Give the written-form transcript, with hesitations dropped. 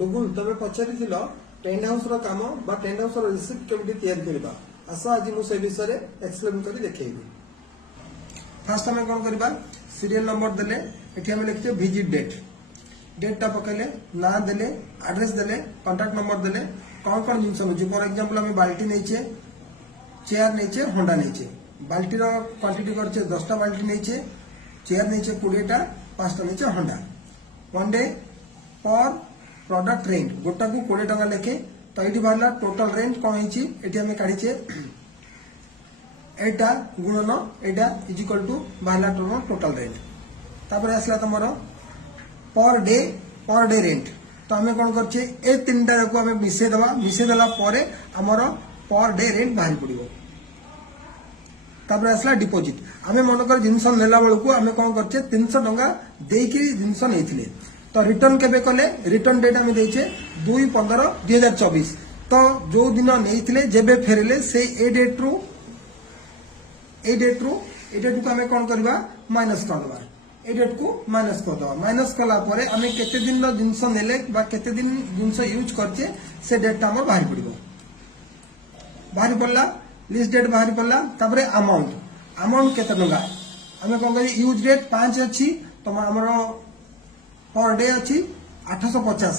डुगुल तमे पचारि tent house रो काम बा टेंट हाउस रो रिसिप्ट केमती तैयार करबा आस आज मु से विषय एक्सप्लेन करी देखैबी। फास्ट हमें कौन करबा सीरियल नंबर देले एठी हमें लिखते विजिट डेट टा पकेले ना देले एड्रेस देले कांटेक्ट नंबर देले कौन कौन जिनस होची फॉर एग्जांपल हमें बाल्टी नैचे चेयर नैचे होंडा नैचे बाल्टी रो क्वांटिटी करछे 10 टा बाल्टी नैचे चेयर नैचे 20 टा 5 टा नैचे होंडा वन डे पर प्रोडक्ट रेंट गोटा को 20 टका लेखे तो ये बाहर टोटल रेंट कौन होती हमें काढ़ीचे एटा गुणन एटा इज इक्वल टू बाहर टोटल रेंट तापर आसला तुम पर डे रेंट तो हमें कौन करछे ए तीन टा को हमें मिसेदेला परे हमर पर डे रेंट बाहर पड़ो तापर आसला डिपोजिट हमें मनकर जिनस नेला बेलू आम कौन करछे 300 टका देकी जिनस नहीं तो रिटर्न केबे कले रिटर्न डेट आम देचे 2/15/2024 तो जो दिन नहीं जेबे फेरले से ए डेट रू को आम कौन करवा माइनस करदे ए डेट को माइनस करदे माइनस कला परे आम केते दिन जिनस नेले बा केते दिन जिनस यूज करछे से डेट हमर बाहर पड़ो बाहर पड़ला लिस्ट डेट बाहर पड़ला तापरे अमाउंट केते टका आम कौन कर यूज डेट 5 अच्छी तो हमर पर डे अच्छी 850